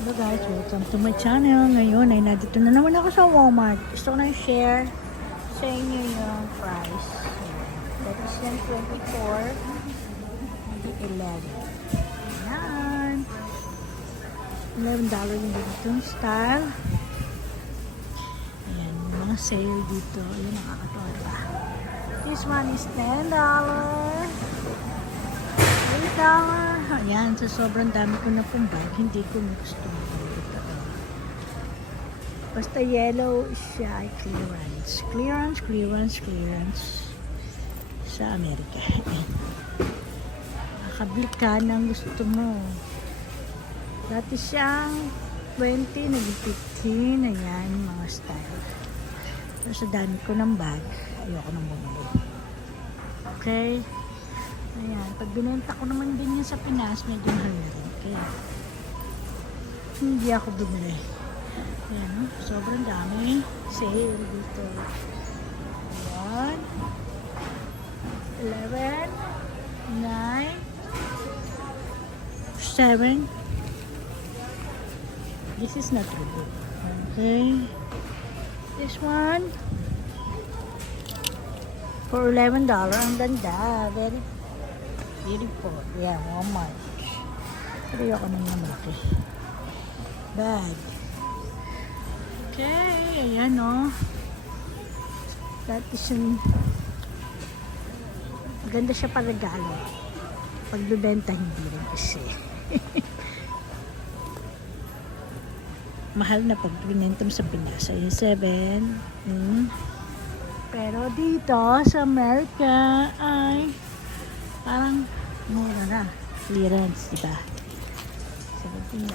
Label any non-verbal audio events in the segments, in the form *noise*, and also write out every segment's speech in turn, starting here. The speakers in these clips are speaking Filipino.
Hello guys, welcome to my channel. Ngayon ay nandito na naman ako sa Walmart. Gusto ko na share sa inyo yung price. That is yung 24 11. Ayan. $11 yung ganitong style. Ayan, mga sale dito. Ayan, nakakatawa ba? This one is $10. $8. Ayan, sa sobrang dami ko na pong bag, hindi ko na gusto. Basta yellow siya ay clearance. Clearance, clearance, clearance sa Amerika. Ayan. Nakabili ka ng gusto mo. Dati siyang 20, naging 15. Ayan, mga style. Pero sa dami ko ng bag, ayoko nang bumili. Okay? Ayan, pag binenta ko naman din yan sa Pinas, medyo mahal na rin. Kaya, hindi ako bumili. Ayan, oh, sobrang dami. Sale dito. Ayan. 11, 9, 7. This is not really good. Okay. This one. For $11. Ang ganda. Very beautiful. Yeah, Walmart. Pero ayoko na yung malaki. Bag. Okay. Ayan o. That is yung Maganda siya para regalo. Pagbibenta hindi rin kasi. *laughs* Mahal na pag binenta mo sa Pinas. Ayun, 7. Hmm. Pero dito sa Amerika ay parang mura na. Clearance, di ba? 17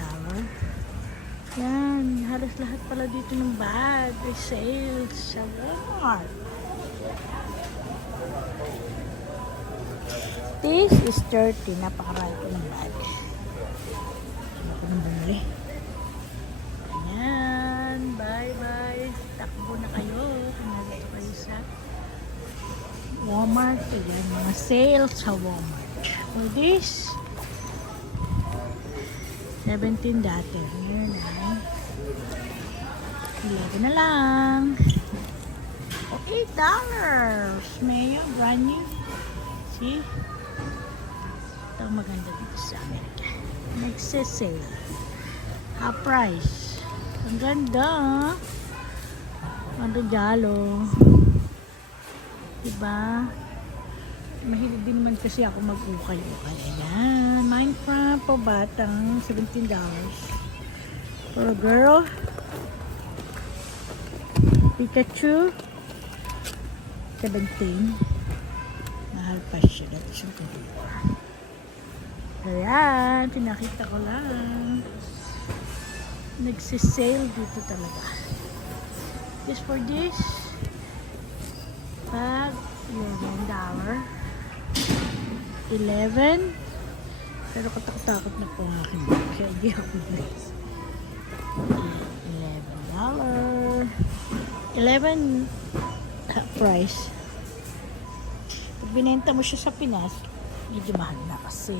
Yan, halos lahat pala dito ng bag. May sales sa Walmart. This is 30. Napakarami ng bag. Walmart. Ayan, mga sales sa Walmart. For this, 17 dati. Ngayon ay 11 na lang. O, $8. Mayo, brand new. See? Ito maganda dito sa Amerika. Nagsisale. Half price. Ang ganda. Ang regalo. Diba? Mahilig din naman kasi ako mag-ukay-ukay. Ayan. Minecraft po batang $17. For a girl. Pikachu. 17. Mahal pa siya. Dati siyang computer. Ayan. Pinakita ko lang. Nagsisale dito talaga. Just for this. Bag. $11. 11. Pero katakot-takot na po ang aking bag. Kaya hindi ako bumili. $11. 11 half price. Pag binenta mo siya sa Pinas, medyo mahal na kasi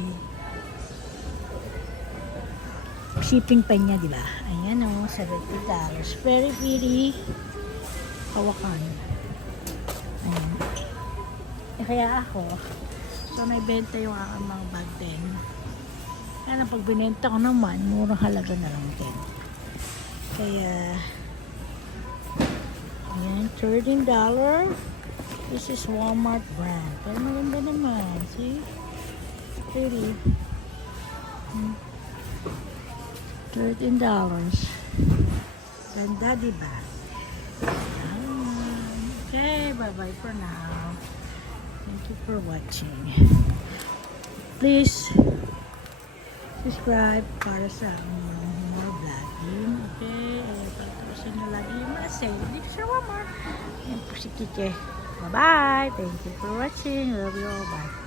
shipping pa niya, di ba? Ayan o, oh, $70. Very pretty. Hawakan. Ayan. Eh, kaya ako, so naibenta yung aking mga bag din. Kaya pag binenta ko naman, murang halaga na lang din. Kaya, ayan, $13. This is Walmart brand. Pero maganda naman. See? Pretty. Hmm. $13. Ganda, di ba? Ayan. Okay, bye-bye for now. Thank you for watching. Please, subscribe para sa more vlogging. Okay, ayan, pagkakusin nyo lagi yung mga sale dito sa Walmart. Ayan po si Kike. Bye-bye. Thank you for watching. Love you all. Bye.